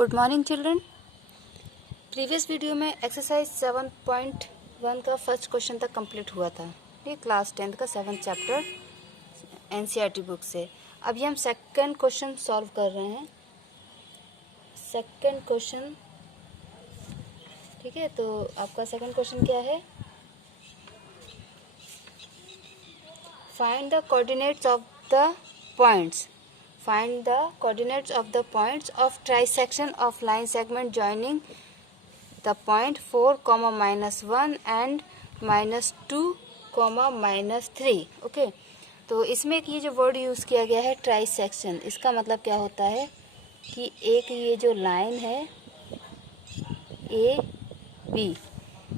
Good morning children. Previous video में exercise 7.1 का first question तक कंप्लीट हुआ था। ये क्लास 10th का 7th चैप्टर एनसीईआरटी बुक से। अभी हम सेकंड क्वेश्चन सॉल्व कर रहे हैं। सेकंड क्वेश्चन, ठीक है। तो आपका सेकंड क्वेश्चन क्या है? Find the coordinates of the points. Find the coordinates of the points of trisection of line segment joining the point 4, -1 and -2, -3. Okay, तो इसमें एक ये जो वर्ड यूज़ किया गया है ट्राइसेक्शन, इसका मतलब क्या होता है कि एक ये जो लाइन है ए बी,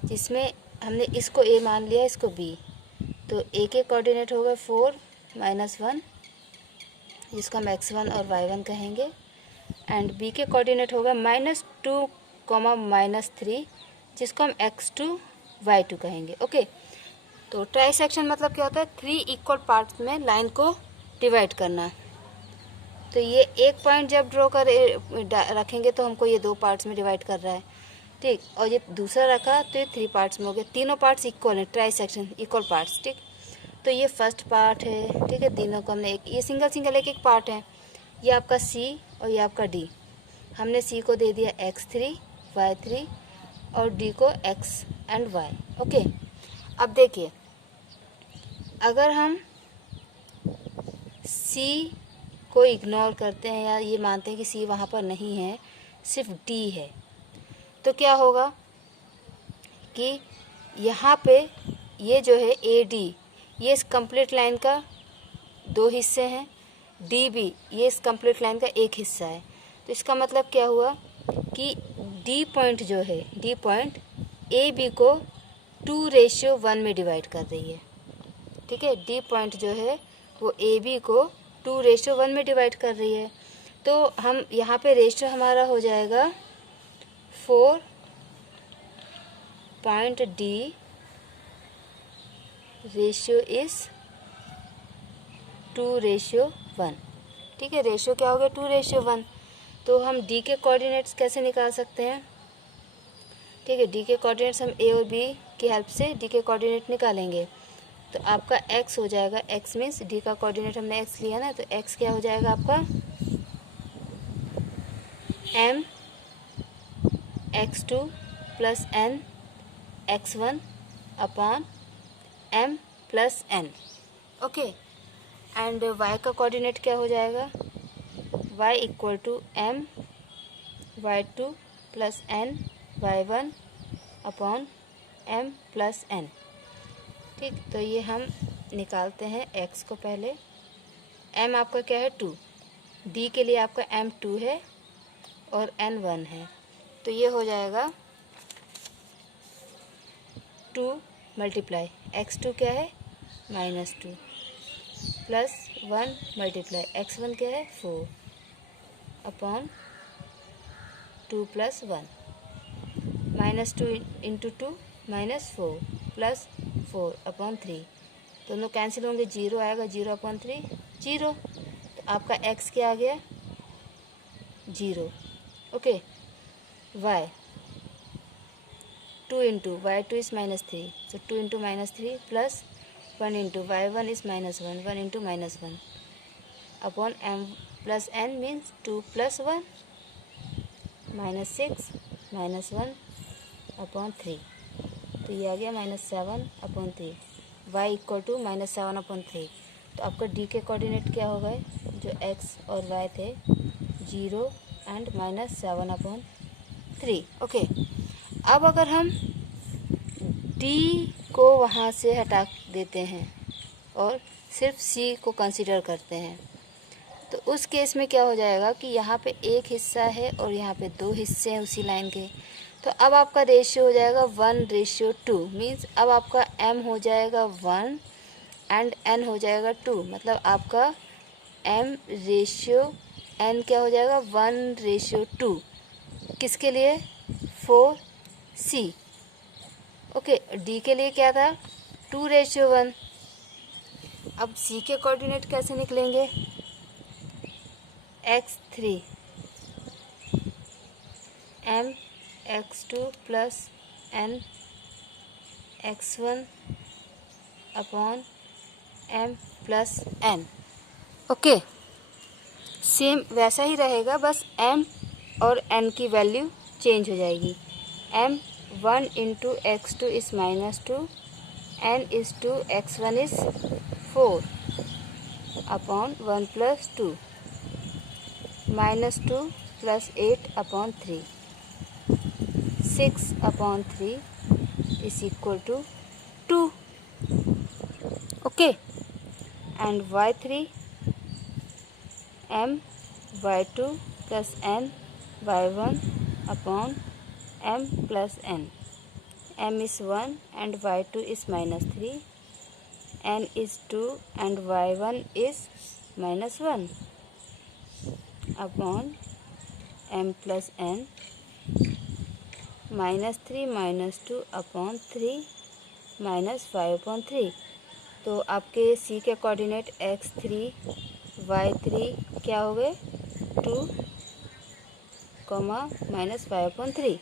जिसमें हमने इसको ए मान लिया, इसको बी, तो ए के कोऑर्डिनेट हो गए 4, -1, जिसको हम x1 और y1 कहेंगे, एंड b के कोऑर्डिनेट होगा -2, -3, जिसको हम x2 y2 कहेंगे। ओके, तो ट्राइसेक्शन मतलब क्या होता है? 3 इक्वल पार्ट्स में लाइन को डिवाइड करना। तो ये एक पॉइंट जब ड्रॉ कर रखेंगे तो हमको ये 2 पार्ट्स में डिवाइड कर रहा है, ठीक। और ये दूसरा रखा तो ये 3 पार्ट्स में हो गए। तीनों पार्ट्स इक्वल हैं, ट्राइसेक्शन इक्वल पार्ट्स, ठीक। तो ये फर्स्ट पार्ट है, ठीक है। तीनों को हमने एक, ये सिंगल एक पार्ट है। ये आपका सी और ये आपका डी। हमने सी को दे दिया x3, y3 और डी को x एंड y। ओके, अब देखिए, अगर हम सी को इग्नोर करते हैं या ये मानते हैं कि सी वहाँ पर नहीं है, सिर्फ डी है, तो क्या होगा कि यहाँ पे ये जो है ए डी, ये इस कंप्लीट लाइन का 2 हिस्से हैं, डी बी ये इस कंप्लीट लाइन का एक हिस्सा है। तो इसका मतलब क्या हुआ कि डी पॉइंट जो है, डी पॉइंट ए बी को 2:1 में डिवाइड कर रही है, ठीक है। डी पॉइंट जो है वो ए बी को 2:1 में डिवाइड कर रही है। तो हम यहाँ पे रेशियो हमारा हो जाएगा 4 पॉइंट डी रेशियो इज़ 2:1, ठीक है। रेशियो क्या हो गया? 2:1। तो हम डी के कोऑर्डिनेट्स कैसे निकाल सकते हैं? ठीक है, डी के कोऑर्डिनेट्स हम ए और बी की हेल्प से डी के कोऑर्डिनेट निकालेंगे। तो आपका एक्स हो जाएगा, एक्स मीन्स डी का कोऑर्डिनेट हमने एक्स लिया ना, तो एक्स क्या हो जाएगा आपका m x2 + n x1 upon m + n। Okay, and y का कोऑर्डिनेट क्या हो जाएगा? y = m y2 + n y1 upon m + n, ठीक। तो ये हम निकालते हैं x को पहले। m आपका क्या है? 2। d के लिए आपका m 2 है और n 1 है, तो ये हो जाएगा 2 × x2 क्या है? -2 + 1 × x1 क्या है? 4 अपॉन 2 + 1, -2 × 2 -4 + 4 अपॉन 3। दोनों कैंसिल होंगे, 0 आएगा, 0/3 0। तो आपका x क्या आ गया? 0। Okay, y 2 × y2 is -3, so 2 × -3 + 1 × y1 is -1, 1 × -1 upon m + n means 2 + 1 -6 -1 upon 3। तो ये आ गया -7/3। y = -7/3। तो आपका d के कोऑर्डिनेट क्या हो गए? जो x और y थे, 0 एंड -7/3। ओके, अब अगर हम d को वहाँ से हटा देते हैं और सिर्फ c को कंसीडर करते हैं, तो उस केस में क्या हो जाएगा कि यहाँ पे एक हिस्सा है और यहाँ पे 2 हिस्से हैं उसी लाइन के। तो अब आपका रेशियो हो जाएगा 1:2, मीन्स अब आपका m हो जाएगा 1 एंड n हो जाएगा 2। मतलब आपका m रेशियो n क्या हो जाएगा? 1:2। किसके लिए? 4c। ओके, d के लिए क्या था? 2:1। अब c के कोऑर्डिनेट कैसे निकलेंगे? x3 m x2 plus n x1 upon m plus n. Okay, same वैसा ही रहेगा, बस m और n की वैल्यू चेंज हो जाएगी। m1 into x2 is -2, n is 2, x1 is 4 upon 1 plus 2, -2 plus 8 upon 3, 6 upon 3 is equal to 2। Okay, and y3 m y2 plus n y1 upon m plus n। m is 1 and y2 is -3, n is 2 and y1 is -1 upon m plus n, -3 -2 upon 3 -5 upon 3। तो आपके c के coordinate x3 y3 क्या हो गए 2, -5/3।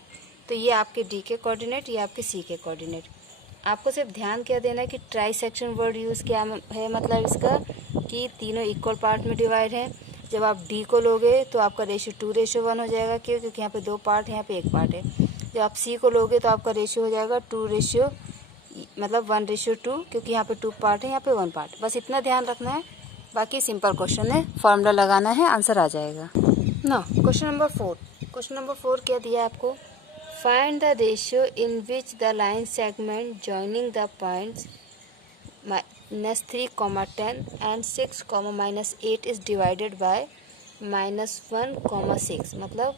तो ये आपके d के कोऑर्डिनेट, ये आपके c के कोऑर्डिनेट। आपको सिर्फ ध्यान क्या देना है कि ट्राई सेक्शन वर्ड यूज़ क्या है, मतलब इसका कि तीनों इक्वल पार्ट में डिवाइड है। जब आप d को लोगे तो आपका रेशियो 2:1 हो जाएगा, क्यों? क्योंकि यहाँ पे 2 पार्ट है, यहाँ पे 1 पार्ट है। जब आप c को लोगे तो आपका रेशियो हो जाएगा 2 मतलब 1:2, क्योंकि यहाँ पे 2 पार्ट है, यहाँ पे 1 पार्ट। बस इतना ध्यान रखना है, बाकी सिंपल क्वेश्चन है, फॉर्मूला लगाना है, आंसर आ जाएगा ना। क्वेश्चन नंबर 4, क्वेश्चन नंबर 4 क्या दिया आपको? Find the ratio in which the line segment joining the points -3, 10 and 6, -8 is divided by -1, 6। मतलब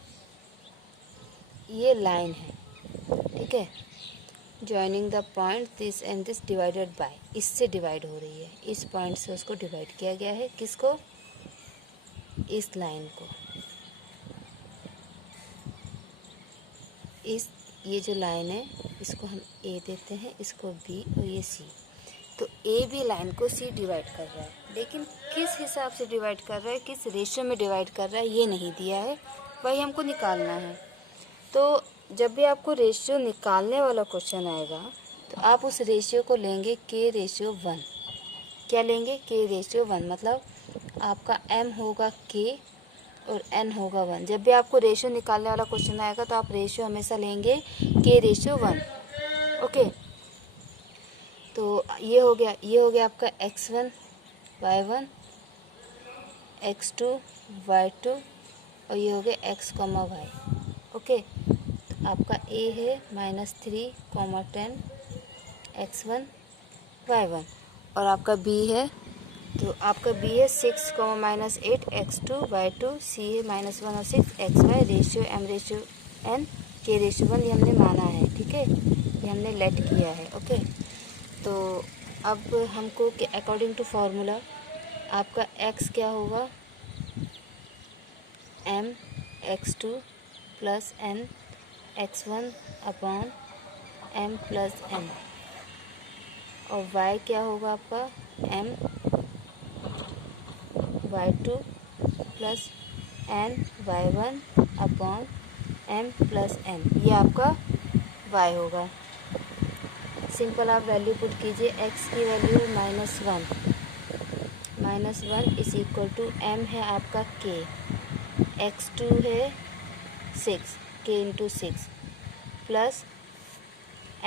ये लाइन है, ठीक है, joining the point this and this divided by, इससे डिवाइड हो रही है, इस पॉइंट से उसको डिवाइड किया गया है। किसको? इस लाइन को। ये जो लाइन है इसको हम ए देते हैं, इसको बी और ये सी। तो ए बी लाइन को सी डिवाइड कर रहा है, लेकिन किस हिसाब से डिवाइड कर रहा है, किस रेशियो में डिवाइड कर रहा है, ये नहीं दिया है, वही हमको निकालना है। तो जब भी आपको रेशियो निकालने वाला क्वेश्चन आएगा तो आप उस रेशियो को लेंगे k/1। क्या लेंगे? k/1। मतलब आपका m होगा k और n होगा 1। जब भी आपको रेशियो निकालने वाला क्वेश्चन आएगा तो आप रेशियो हमेशा लेंगे k/1। ओके, तो ये हो गया आपका x1 y1, x2 y2 और ये हो गया x, y। ओके, तो आपका a है -3, 10 x1 y1 और आपका b है, तो आपका b है 6, -8 x2 y2, c है -1 और 6 xy, रेशियो m/n k/1 ये हमने माना है, ठीक है, ये हमने लेट किया है। ओके, तो अब हमको अकॉर्डिंग टू फार्मूला आपका x क्या होगा? m x2 plus n x1 upon m plus n, और y क्या होगा आपका? m y2 plus n y1 upon m plus n, ये आपका y होगा। सिंपल आप वैल्यू पुट कीजिए, x की value -1 is equal to m है आपका k, x2 है 6, k इंटू 6 प्लस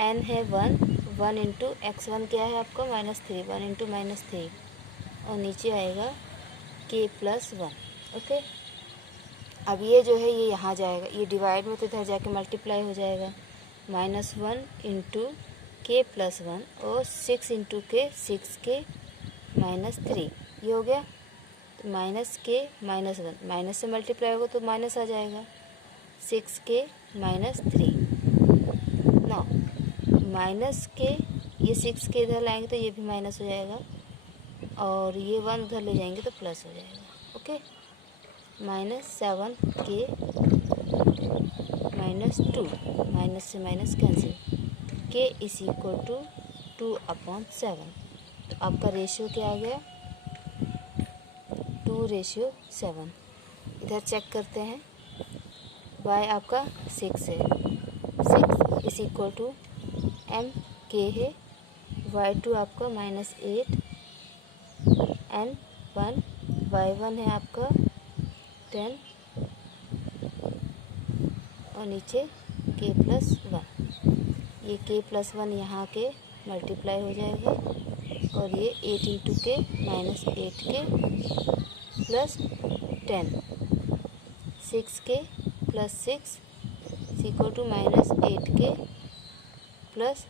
n है 1 इंटू x1 क्या है आपका? -3, 1 इंटू -3 और नीचे आएगा k प्लस 1। ओके, अब ये जो है ये यहाँ जाएगा, ये डिवाइड में तो इधर जाके मल्टीप्लाई हो जाएगा, -1 इंटू k प्लस 1 और 6 इंटू k 6k -3, ये हो गया। तो -k -1 माइनस से मल्टीप्लाई होगा तो माइनस आ जाएगा, 6k -3 ना, -k, ये 6k इधर लाएंगे तो ये भी माइनस हो जाएगा और ये 1 उधर ले जाएंगे तो प्लस हो जाएगा। ओके, -7k -2, माइनस से minus cancel, k is equal to 2/7। तो आपका रेशियो क्या आ गया? 2:7। इधर चेक करते हैं, y आपका 6 है, 6 is equal to m k है, y2 आपका -8 n 1, y1 है आपका 10 और नीचे k + 1। ये k + 1 यहाँ के मल्टीप्लाई हो जाएंगे और ये 8 × k -8k + 10, 6k + 6 equal to -8k +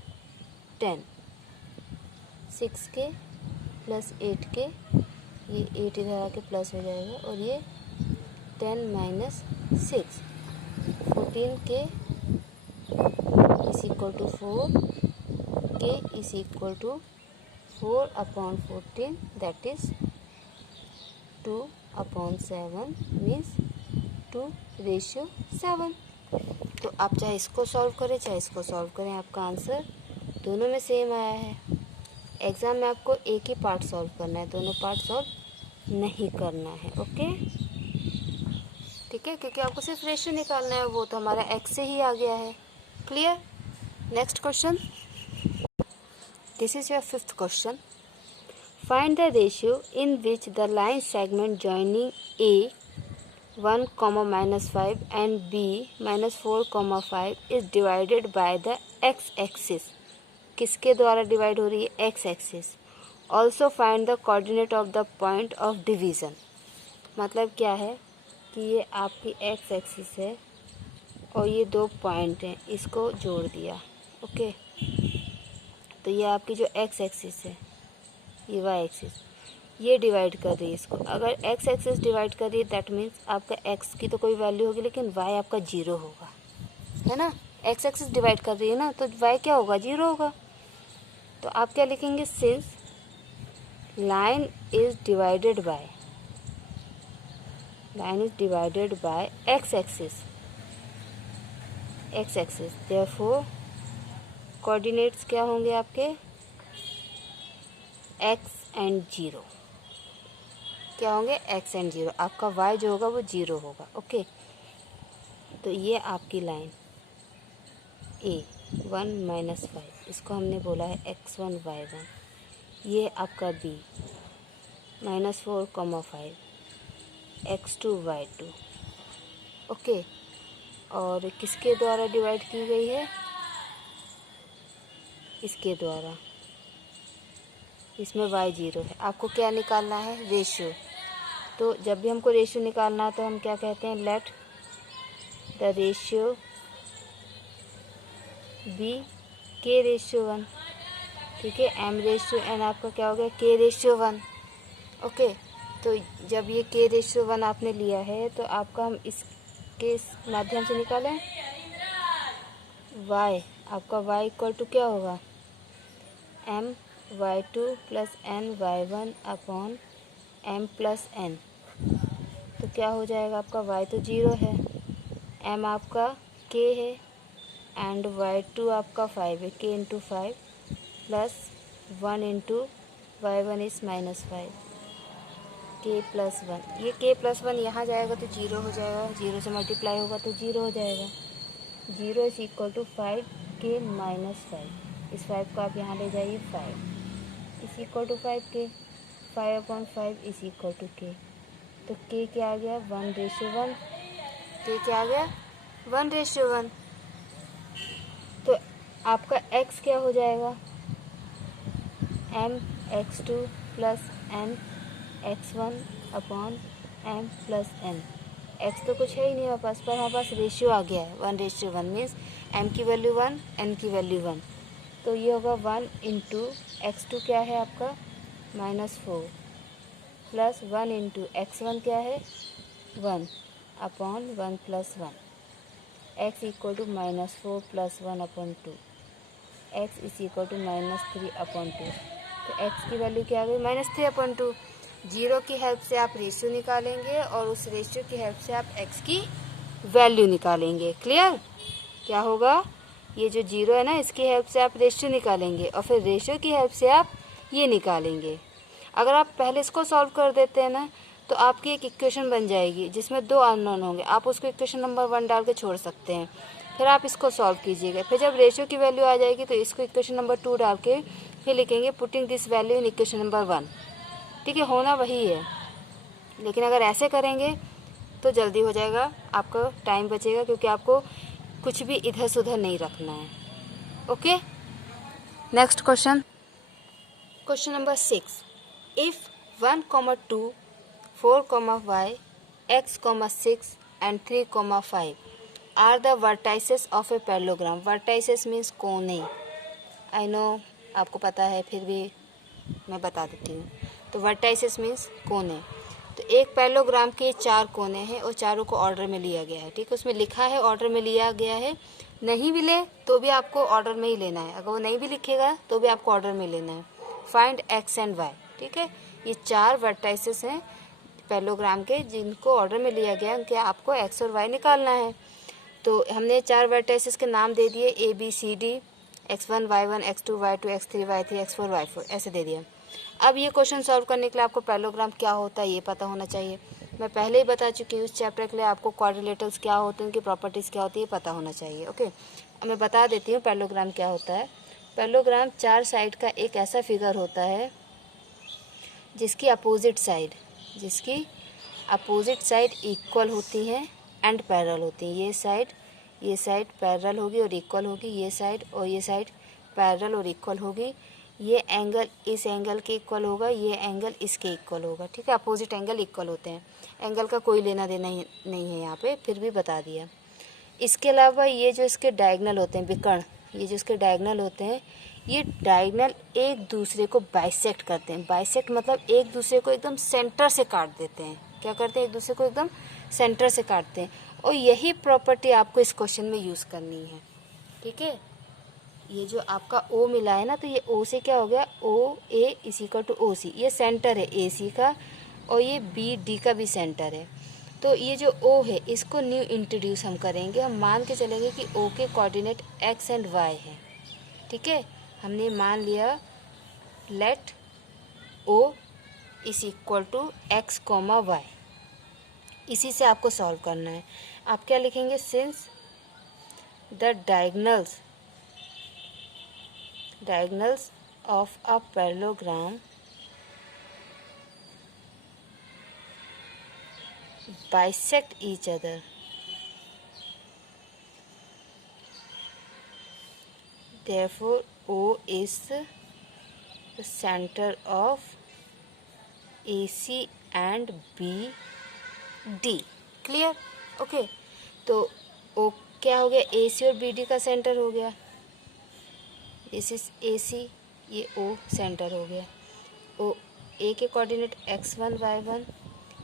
10, 6k + 8k, ये 8 इधर आके प्लस हो जाएगा और ये 10 - 6, 14k = 4, k = 4/14, that is 2/7 means 2:7। तो आप चाहे इसको सॉल्व करें चाहे इसको सॉल्व करें, आपका आंसर दोनों में सेम आया है। एग्ज़ाम में आपको एक ही पार्ट सॉल्व करना है, दोनों पार्ट सॉल्व नहीं करना है। ओके, ठीक है, क्योंकि आपको सिर्फ रेशियो निकालना है, वो तो हमारा एक्स से ही आ गया है। Clear? Next question, this is your 5th question. Find the ratio in which the line segment joining A 1, -5 and b -4, 5 is divided by the x axis। किसके द्वारा डिवाइड हो रही है? x axis. Also find the coordinate of the point of division. मतलब क्या है कि ये आपकी x एक्सिस है और ये 2 पॉइंट हैं, इसको जोड़ दिया। ओके, तो ये आपकी जो x एक्सिस है, ये y एक्सिस, ये डिवाइड कर रही है इसको। अगर x एक्सिस डिवाइड कर रही है दैट मीन्स आपका x की तो कोई वैल्यू होगी लेकिन y आपका 0 होगा, है ना। x एक्सिस डिवाइड कर रही है ना, तो y क्या होगा? 0 होगा। तो आप क्या लिखेंगे? Since line is divided by x axis, therefore coordinates क्या होंगे आपके? x and 0। क्या होंगे? x and 0। आपका y जो होगा वो 0 होगा। ओके, तो ये आपकी लाइन a 1 - 5, इसको हमने बोला है x1 y1। ये आपका b -4, 5 x2 y2। ओके, और किसके द्वारा डिवाइड की गई है? इसके द्वारा, इसमें y 0 है। आपको क्या निकालना है? रेशियो। तो जब भी हमको रेशियो निकालना है तो हम क्या कहते हैं? Let the ratio be k/1। ठीक है, m/n आपका क्या हो गया? k/1। ओके, तो जब ये k/1 आपने लिया है तो आपका हम इसके माध्यम से निकालें y, आपका y = क्या होगा? m y2 + n y1 upon m + n। तो क्या हो जाएगा? आपका y तो 0 है, m आपका k है एंड y2 आपका 5 है, k × 5 + 1 × y1 इज़ -5, k + 1। ये k + 1 यहाँ जाएगा तो 0 हो जाएगा, 0 से मल्टीप्लाई होगा तो 0 हो जाएगा। 0 इज़ इक्वल टू 5k - 5। इस 5 को आप यहाँ ले जाइए, 5 is equal to 5k, 5/5 is equal to k। तो k क्या आ गया? 1/1। k क्या आ गया? 1/1। तो आपका x क्या हो जाएगा? m x2 + n x1 upon m + n। x तो कुछ है ही नहीं हमारे पास, पर हमारे पास रेशियो आ गया है 1/1 मीन्स m की वैल्यू 1, n की वैल्यू 1। तो ये होगा 1 × x2 क्या है आपका? -4 + 1 × x1 क्या है? 1 अपॉन 1 + 1। x = -4 + 1/2, x = -3/2। तो x की वैल्यू क्या आ गई? -3/2। 0 की हेल्प से आप रेशियो निकालेंगे और उस रेशियो की हेल्प से आप x की वैल्यू निकालेंगे। क्लियर? क्या होगा? ये जो 0 है ना, इसकी हेल्प से आप रेशियो निकालेंगे और फिर रेशियो की हेल्प से आप ये निकालेंगे। अगर आप पहले इसको सॉल्व कर देते हैं ना, तो आपकी एक इक्वेशन बन जाएगी जिसमें 2 अननोन होंगे। आप उसको इक्वेशन नंबर 1 डाल के छोड़ सकते हैं। फिर आप इसको सॉल्व कीजिएगा। फिर जब रेशियो की वैल्यू आ जाएगी तो इसको इक्वेशन नंबर 2 डाल के फिर लिखेंगे putting this value in equation number 1। ठीक है, होना वही है, लेकिन अगर ऐसे करेंगे तो जल्दी हो जाएगा, आपका टाइम बचेगा, क्योंकि आपको कुछ भी इधर से उधर नहीं रखना है। Okay, next question, question number 6। If 1, 2, 4, y, x, 6 and 3, 5 are the vertices of a parallelogram. Vertices means कोने। आई नो आपको पता है, फिर भी मैं बता देती हूँ। तो वर्टाइसेस मीन्स कोने। तो एक पैरेललोग्राम के 4 कोने हैं और चारों को ऑर्डर में लिया गया है। ठीक है, उसमें लिखा है ऑर्डर में लिया गया है, नहीं भी ले तो भी आपको ऑर्डर में ही लेना है, अगर वो नहीं भी लिखेगा तो भी आपको ऑर्डर में लेना है। Find x and y. ठीक है, ये 4 वर्टाइसेस हैं पैरेललोग्राम के जिनको ऑर्डर में लिया गया है, उनके आपको एक्स और वाई निकालना है। तो हमने 4 वर्टाइसेस के नाम दे दिए, A B C D, x1 y1 x2 y2 x3 y3 x4 y4 ऐसे दे दिया। अब ये क्वेश्चन सॉल्व करने के लिए आपको पैरेललोग्राम क्या होता है ये पता होना चाहिए। मैं पहले ही बता चुकी हूँ, उस चैप्टर के लिए आपको क्वाड्रिलेटरल्स क्या होते हैं, उनकी प्रॉपर्टीज़ क्या होती है पता होना चाहिए। ओके, अब मैं बता देती हूँ पैरेललोग्राम क्या होता है। पैरेललोग्राम 4 साइड का एक ऐसा फिगर होता है जिसकी अपोजिट साइड इक्वल होती हैं एंड पैरेलल होती हैं। ये साइड पैरेलल होगी और इक्वल होगी, ये साइड और ये साइड पैरेलल और इक्वल होगी। ये एंगल इस एंगल के इक्वल होगा, ये एंगल इसके इक्वल होगा। ठीक है, अपोजिट एंगल इक्वल होते हैं, एंगल का कोई लेना देना नहीं है यहाँ पे, फिर भी बता दिया। इसके अलावा ये जो इसके डायगनल होते हैं विकर्ण, ये जो इसके डायगनल होते हैं, ये डायगनल एक दूसरे को बाइसेक्ट करते हैं। बाइसेक्ट मतलब एक दूसरे को एकदम सेंटर से काट देते हैं। क्या करते हैं, एक दूसरे को एकदम सेंटर से काटते हैं। और यही प्रॉपर्टी आपको इस क्वेश्चन में यूज़ करनी है। ठीक है, ये जो आपका O मिला है ना, तो ये O से क्या हो गया, OA is equal to OC। ये सेंटर है AC का और ये BD का भी सेंटर है। तो ये जो O है इसको न्यू इंट्रोड्यूस हम करेंगे। हम मान के चलेंगे कि O के कोऑर्डिनेट x एंड y है। ठीक है, हमने मान लिया let O is equal to x, y। इसी से आपको सॉल्व करना है। आप क्या लिखेंगे, since the diagonals of a parallelogram bisect each other, therefore O is the center of AC and BD। Clear? Okay, तो O क्या हो गया, AC और BD का सेंटर हो गया। दिस इज AC, ये O सेंटर हो गया। O A के कोऑर्डिनेट x1 y1,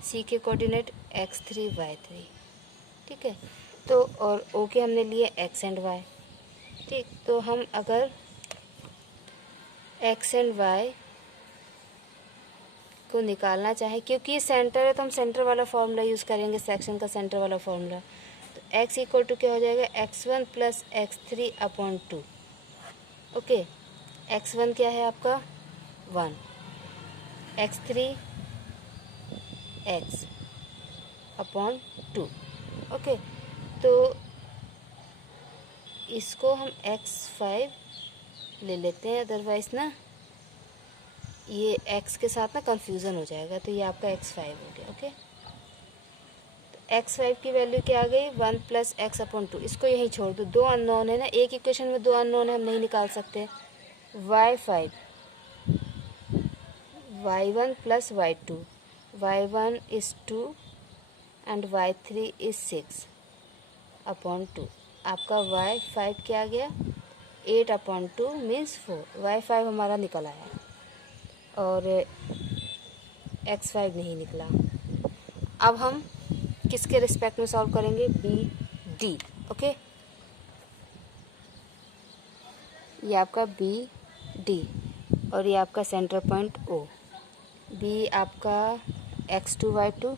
C के कोऑर्डिनेट x3 y3। ठीक है, तो और O के हमने लिए x एंड y। ठीक, तो हम अगर x एंड y को निकालना चाहे, क्योंकि ये सेंटर है तो हम सेंटर वाला फॉर्मूला यूज़ करेंगे, सेक्शन का सेंटर वाला फॉर्मूला। तो x इक्वल टू क्या हो जाएगा, x1 plus x3 upon 2। Okay, x1 क्या है आपका 1, x3 x अपॉन 2। ओके, तो इसको हम x5 ले लेते हैं, अदरवाइज ना ये x के साथ ना कंफ्यूजन हो जाएगा। तो ये आपका x5 हो गया। ओके, तो x5 की वैल्यू क्या आ गई, 1 प्लस x अपॉन 2। इसको यहीं छोड़ दो, 2 अननोन है ना, एक इक्वेशन में 2 अननोन है, हम नहीं निकाल सकते। y5 y1 plus y2, y1 is 2 and y3 is 6 upon 2। आपका y5 क्या आ गया, 8 अपॉन 2 मीन्स 4। y5 हमारा निकल आया और x5 नहीं निकला। अब हम किसके रिस्पेक्ट में सॉल्व करेंगे, BD। ओके, ये आपका BD और ये आपका सेंटर पॉइंट O। B आपका x2 y2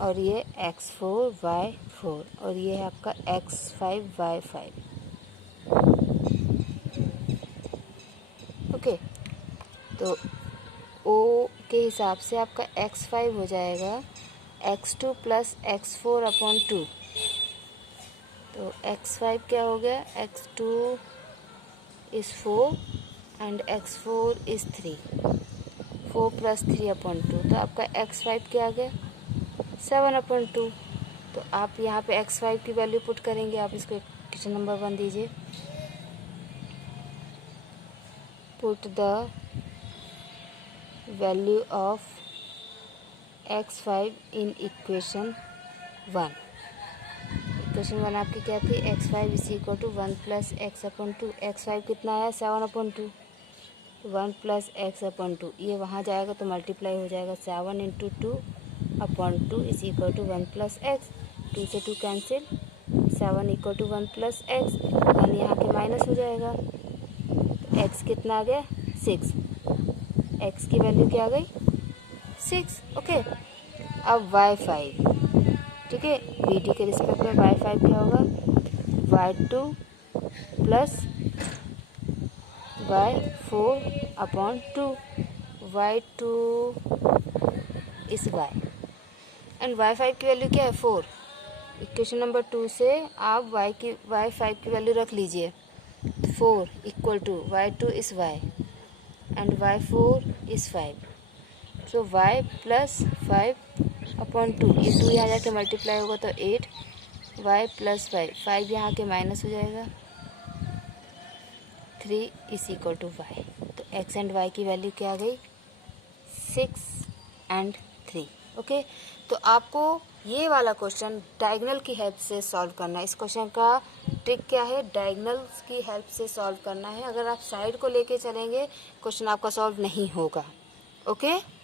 और ये x4 y4 और ये है आपका x5 y5। ओके, तो ओ के हिसाब से आपका x5 हो जाएगा x2 प्लस x4 अपॉन 2। तो x5 क्या हो गया, x2 is 4 and x4 is 3, 4 plus 3 upon 2। तो आपका x5 क्या आ गया, 7 अपॉन 2। तो आप यहाँ पे x5 की वैल्यू पुट करेंगे। आप इसको क्वेश्चन नंबर 1 दीजिए। Put the value of x5 in equation 1। Equation 1 आपकी क्या थी, x5 is equal to 1 plus x upon 2। x5 कितना है, 7 अपॉन 2, 1 प्लस एक्स अपॉन 2। ये वहाँ जाएगा तो मल्टीप्लाई हो जाएगा, 7 into 2 upon 2 is equal to 1 plus x. 2 से 2 cancel, 7 equal to 1 plus x, 1 यहाँ के माइनस हो जाएगा। तो x कितना आ गया, 6। x की वैल्यू क्या आ गई, 6। ओके, अब y5, ठीक है, vd के रिस्पेक्ट में y5 क्या होगा, y2 plus y4 upon 2। y2 इस y एंड y5 की वैल्यू क्या है, 4। इक्वेशन नंबर 2 से आप y5 की वैल्यू रख लीजिए, 4 इक्वल टू y2 इस y एंड y4 इस 5। सो y प्लस 5 अपॉन 2, ये 2 यहाँ जाके मल्टीप्लाई होगा तो 8, y प्लस 5 यहाँ के माइनस हो जाएगा, 3 इज इक्वल टू y। तो x एंड y की वैल्यू क्या आ गई, 6 एंड 3। ओके, तो आपको ये वाला क्वेश्चन डायगोनल की हेल्प से सॉल्व करना है। इस क्वेश्चन का ट्रिक क्या है, डायगोनल्स की हेल्प से सॉल्व करना है। अगर आप साइड को लेके चलेंगे क्वेश्चन आपका सॉल्व नहीं होगा। ओके।